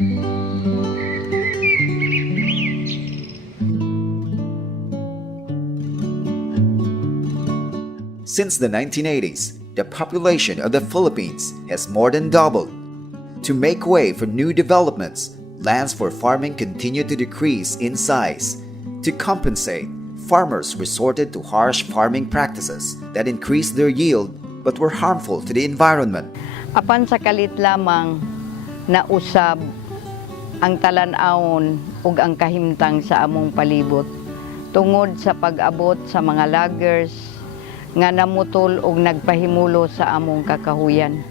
Since the 1980s, the population of the Philippines has more than doubled. To make way for new developments, lands for farming continued to decrease in size. To compensate, farmers resorted to harsh farming practices that increased their yield but were harmful to the environment. Apan sa kalit lamang nausab ang talan-awon ug ang kahimtang sa among palibot tungod sa pag-abot sa mga loggers nga namutol og nagpahimulo sa among kakahuyan.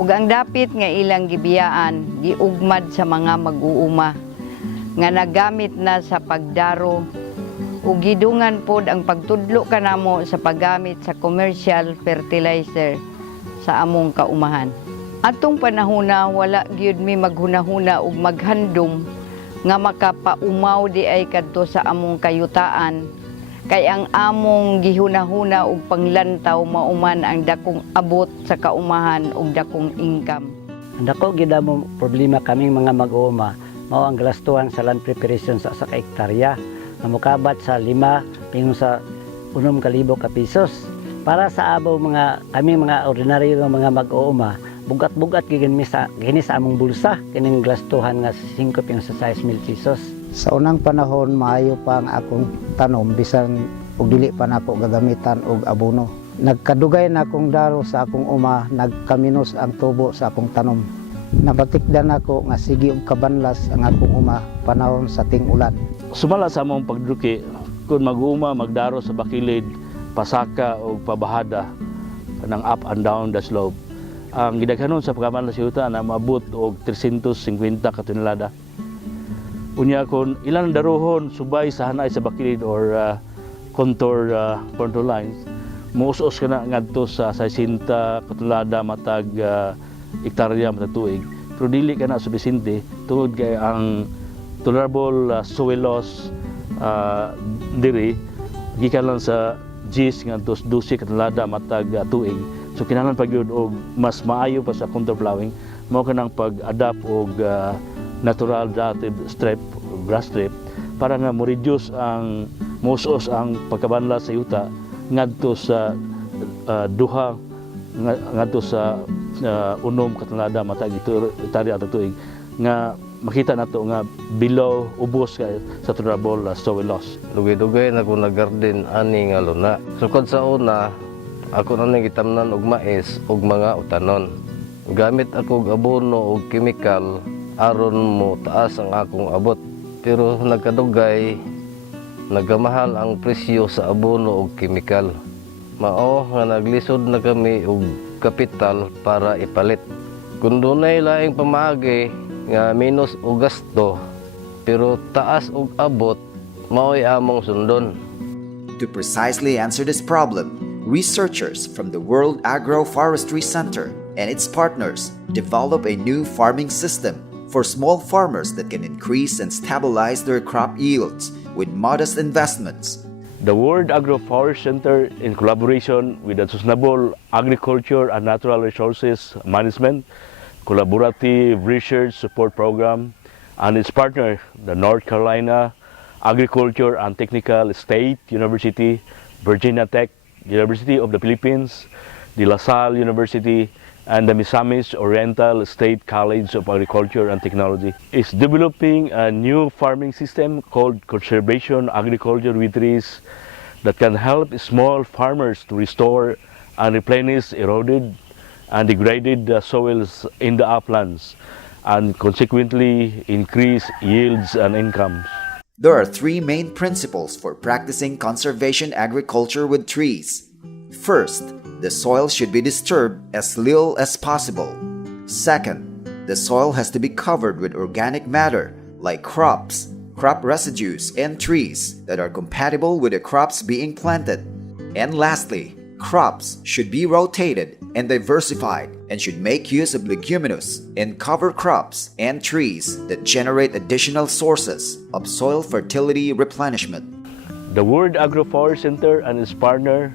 Ug ang dapit nga ilang gibiyaan giugmad sa mga mag-uuma nga nagamit na sa pagdaro ug gidungan pod ang pagtudlo kanamo sa paggamit sa commercial fertilizer sa among kaumahan. Atong panahona wala gyud mi maghunahuna ug maghandom nga makapaumaw di ay kadto sa among kayutaan kay ang among gihunahuna ug panglantaw mauman ang dakong abot sa kaumahan ug dakong income. Dako gyud mo problema kaming mga mag-uuma mao ang gastuhan sa land preparation sa ka hektarya nga mokabat sa 5 pingo sa 6,000 ka pesos. Para sa abaw kaming mga ordinaryo mga mag-uuma, bugat-bugat gini sa among bulsa kining gastuhan nga 5 pingo sa 6,000 pesos. Sa unang panahon, maayo pa ang akong tanom, bisan og dili pa nako gagamitan og abono. Nagkadugay na akong daro sa akong uma, nagkaminos ang tubo sa akong tanom. Nabatikdan ako nga sige og kabanlas ang akong uma panahon sa ting-ulan. Sumala sa among pagduki, kung mag-uma, magdaro sa bakilid, pasaka o pabahada ng up and down the slope. Ang gidaghanon sa pagkabanlas yuta na maabot og 350 ka tonelada. Unya kon ilang daruhon subay sa hanay sa bakilid or contour lines, muus-us ka na ngadto sa 60 katulada matag hektarya matag tuig. Pero dili ka na subisinte tungod kay ang tolerable soil loss diri gikan lang sa gis ngadto 12 katulada matag tuig. So kinahanglan pa gyud og mas maayo pa sa contour plowing mao kanang pag-adapt og natural adaptive strip, grass strip, para nga mo-reduce ang musos ang pagkabanla sa yuta ngadto sa duha ngadto sa unom katanada matag hektarya atong tuig nga makita nato nga below ubos ka sa tolerable soil loss. Dugay-dugay na ko nag-garden ani nga luna. Sukad sa una, ako na gitamnan og mais ug mga utanon. Gamit ako og abono ug chemical aron mo taas ang akong abot. Pero nagkadugay, nagamahal ang presyo sa abono ug chemical. Mao nga naglisod na kami og kapital para ipalit. Kung dunay laing pamaagi nga minus og gasto, pero taas og abot, mao'y among sundon. To precisely answer this problem, researchers from the World Agroforestry Center and its partners develop a new farming system for small farmers that can increase and stabilize their crop yields with modest investments. The World Agroforestry Center, in collaboration with the Sustainable Agriculture and Natural Resources Management Collaborative Research Support Program, and its partner, the North Carolina Agriculture and Technical State University, Virginia Tech, University of the Philippines, the La Salle University, and the Misamis Oriental State College of Agriculture and Technology, is developing a new farming system called conservation agriculture with trees that can help small farmers to restore and replenish eroded and degraded soils in the uplands and consequently increase yields and incomes. There are 3 main principles for practicing conservation agriculture with trees. First, the soil should be disturbed as little as possible. Second, the soil has to be covered with organic matter like crops, crop residues, and trees that are compatible with the crops being planted. And lastly, crops should be rotated and diversified and should make use of leguminous and cover crops and trees that generate additional sources of soil fertility replenishment. The World Agroforestry Center and its partner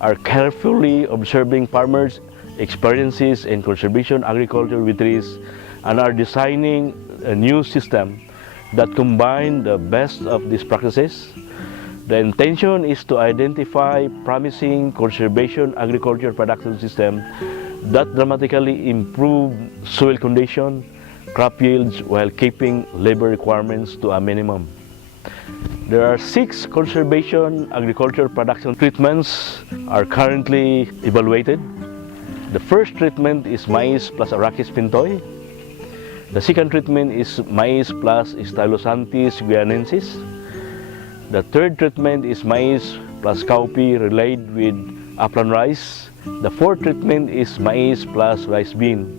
are carefully observing farmers' experiences in conservation agriculture with trees and are designing a new system that combine the best of these practices. The intention is to identify promising conservation agriculture production system that dramatically improve soil condition, crop yields while keeping labor requirements to a minimum. There are 6 conservation agriculture production treatments are currently evaluated. The first treatment is maize plus Arachis pintoy. The second treatment is maize plus Stylosanthis guianensis. The third treatment is maize plus cowpea relayed with upland rice. The fourth treatment is maize plus rice bean.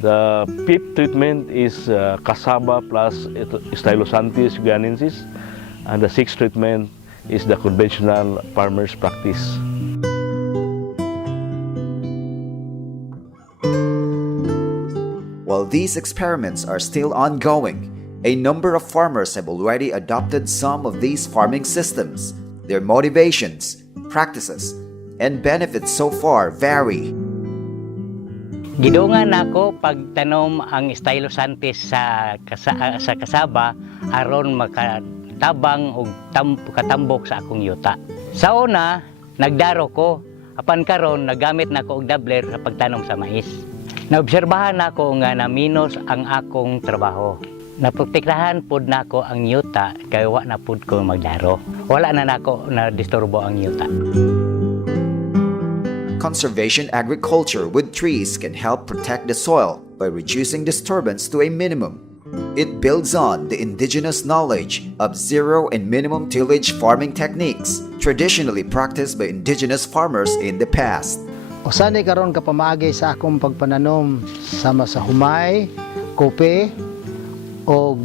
The fifth treatment is cassava plus Stylosanthis guianensis. And the sixth treatment is the conventional farmer's practice. While these experiments are still ongoing, a number of farmers have already adopted some of these farming systems. Their motivations, practices, and benefits so far vary. Gidungan ako pagtanom ang Stylosanthis sa kasaba aron makatabang og katambok sa akong yuta. Sa una, nagdaro ko. Apan karon nagamit nako og dabbler sa pagtanom sa mais. Naobserbahan nako nga na minus ang akong trabaho. Naprotektahan pod nako ang yuta kay wa na pod ko magdaro. Wala na nako na disturbo ang yuta. Conservation agriculture with trees can help protect the soil by reducing disturbance to a minimum. It builds on the indigenous knowledge of zero and minimum tillage farming techniques traditionally practiced by indigenous farmers in the past. Usani karon kapamaagi sa akong pagpananom sama sa humay, kope, o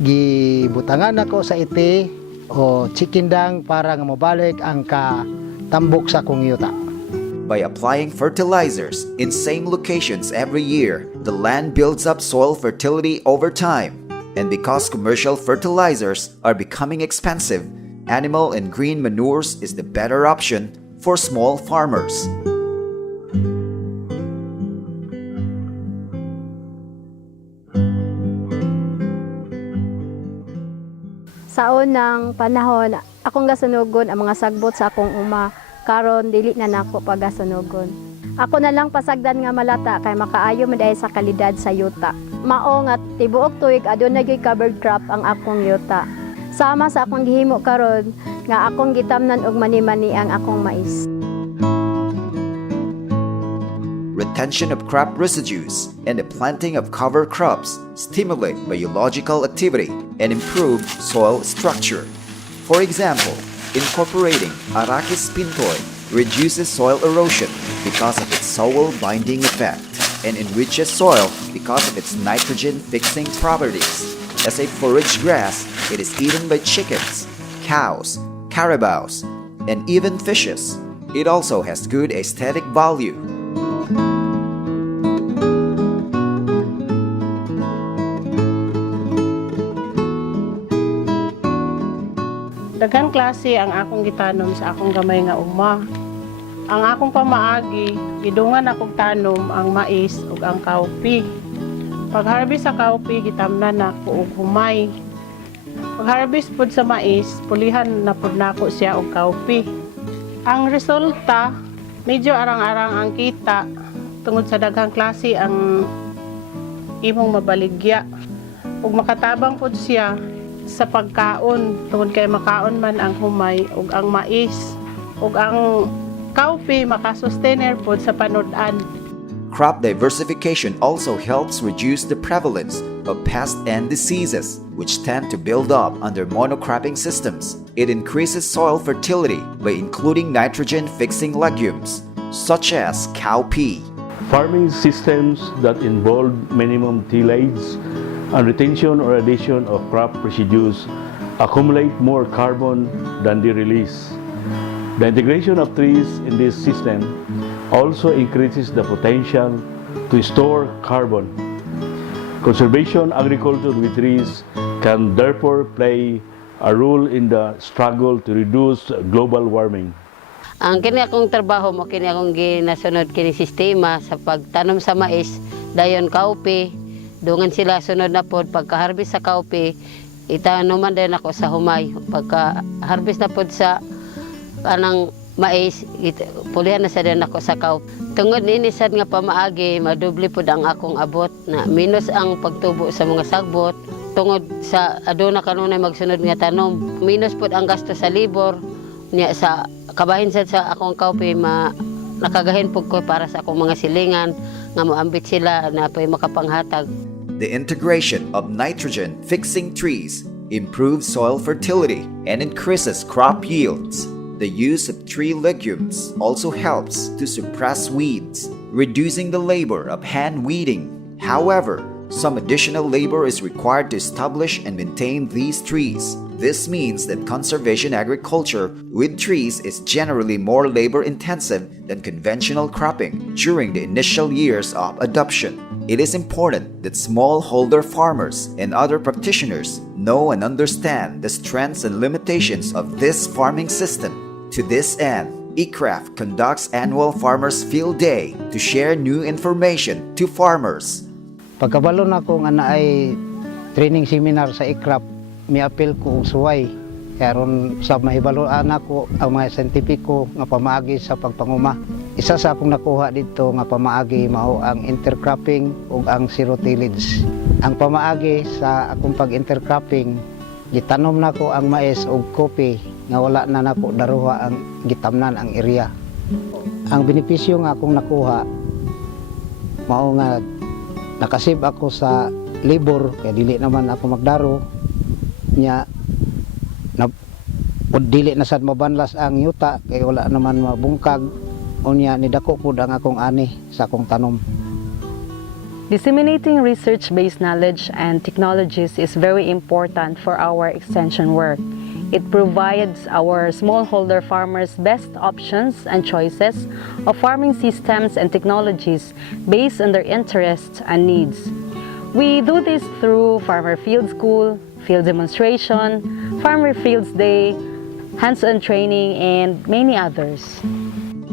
gibutangan ako sa iti o chikindang para nga mabalik ang katambok sa akong yuta. By applying fertilizers in same locations every year, the land builds up soil fertility over time. And because commercial fertilizers are becoming expensive, animal and green manures is the better option for small farmers. Sa unang panahon, akong gasunugon ang mga sagbot sa akong uma, karon dili na nako pagasunugon. Ako na lang pasagdan nga malata kay makaayo man sa kalidad sa yuta. Mao nga tibuok tuig adunay gyud covered crop ang akong yuta. Sama sa akong gihimo karon nga akong gitamnan og mani-mani ang akong mais. Retention of crop residues and the planting of cover crops stimulate biological activity and improve soil structure. For example, incorporating Arachis pintoy reduces soil erosion because of its soil binding effect and enriches soil because of its nitrogen-fixing properties. As a forage grass, it is eaten by chickens, cows, carabaos, and even fishes. It also has good aesthetic value. Daghang klase ang akong gitanom sa akong gamay nga uma. Ang akong pamaagi, gidungan akong tanom ang mais ug ang cowpea. Pag-harvest sa cowpea, gitamnan nako og humay. Pag-harvest pud sa mais, pulihan na pud nako siya og cowpea. Ang resulta, medyo arang-arang ang kita tungod sa daghang klase ang imong mabaligya. Ug makatabang pud siya sa pagkaon, tungod kay makaon man ang humay ug ang mais ug ang cowpea makasustainer pod sa panud-an. Crop diversification also helps reduce the prevalence of pests and diseases, which tend to build up under monocropping systems. It increases soil fertility by including nitrogen-fixing legumes, such as cowpea. Farming systems that involve minimum tillage and retention or addition of crop residues accumulate more carbon than they release. The integration of trees in this system also increases the potential to store carbon. Conservation agriculture with trees can therefore play a role in the struggle to reduce global warming. Ang kini akong trabaho mo, kini akong ginasunod kini sistema sa pagtanom sa mais, dayon cowpea, Dungan sila sunod na pod pagka-harvest sa kaupi, itanuman din ako sa humay. Pagka-harvest na pod sa kanang mais, pulihan na sa din ako sa kaup. Tungod nini sad nga pamaagi, madoble pod ang akong abot na minus ang pagtubo sa mga sagbot. Tungod sa aduna kanunay magsunod nga tanom, minus pod ang gasto sa libor niya sa kabahin sad sa akong kaupi nakagahin pug ko para sa akong mga silingan nga moambit sila na pay makapanghatag. The integration of nitrogen-fixing trees improves soil fertility and increases crop yields. The use of tree legumes also helps to suppress weeds, reducing the labor of hand weeding. However, some additional labor is required to establish and maintain these trees. This means that conservation agriculture with trees is generally more labor-intensive than conventional cropping during the initial years of adoption. It is important that smallholder farmers and other practitioners know and understand the strengths and limitations of this farming system. To this end, ICRAF conducts annual Farmers Field Day to share new information to farmers. Pagkabalo na ko nga naay training seminar sa ICRAF, miapil ko og suway. Kaya ron sa mahibaloan ako ang mga scientifico nga pamaagi sa pagpanguma. Isa sa akong nakuha dito nga pamaagi mao ang intercropping ug ang zero tillage. Ang pamaagi sa akong pag-intercropping, gitanom nako ang mais ug kopi nga wala na nako daruha ang gitamnan ang area. Ang benepisyo nga akong nakuha mao nga nakasave ako sa labor kaya dili naman ako magdaro nya na dili na sad mabanlas ang yuta kay wala naman mabungkag unya nidako pud ang akong ani sa akong tanom. Disseminating research-based knowledge and technologies is very important for our extension work. It provides our smallholder farmers best options and choices of farming systems and technologies based on their interests and needs. We do this through Farmer Field School, field demonstration, Farmer Fields Day, hands-on training, and many others.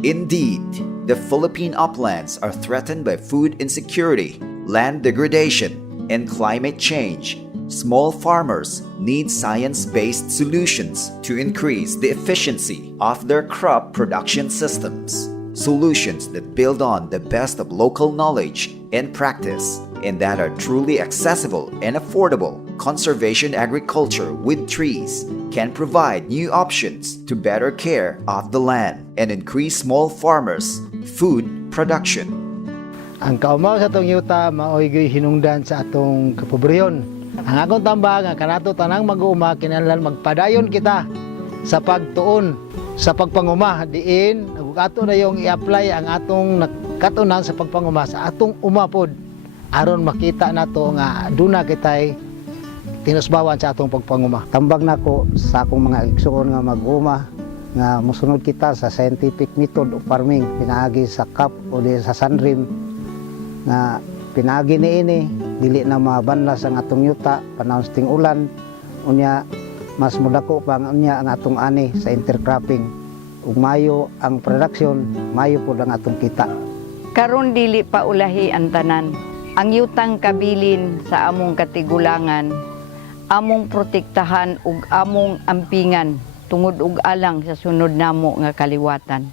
Indeed, the Philippine uplands are threatened by food insecurity, land degradation, and climate change. Small farmers need science-based solutions to increase the efficiency of their crop production systems. Solutions that build on the best of local knowledge and practice, and that are truly accessible and affordable. Conservation agriculture with trees can provide new options to better care of the land and increase small farmers' food production. Ang kaumaw sa atong yuta maoy hinungdan sa atong kapobrehon. Ang akong tambag nga kanato tanang mag-uuma kinahanglan magpadayon kita sa pagtuon sa pagpanguma diin ato na yung i-apply ang atong nakatunan sa pagpanguma sa atong umapod aron makita nato nga duna kitay tinusbawan sa atong pagpanguma. Tambag nako sa akong mga igsuon nga mag-uma nga mosunod kita sa scientific method of farming pinaagi sa CAP o di sa Sunrim nga pinaagi niini dili na mabanlas ang atong yuta panahon sa ting-ulan unya mas mudako pa unya ang atong ani sa intercropping ug mayo ang production mayo pud ang atong kita. Karon dili pa ulahi ang tanan. Ang yutang kabilin sa among katigulangan, among protektahan ug among ampingan tungod og alang sa sunod namo nga kaliwatan.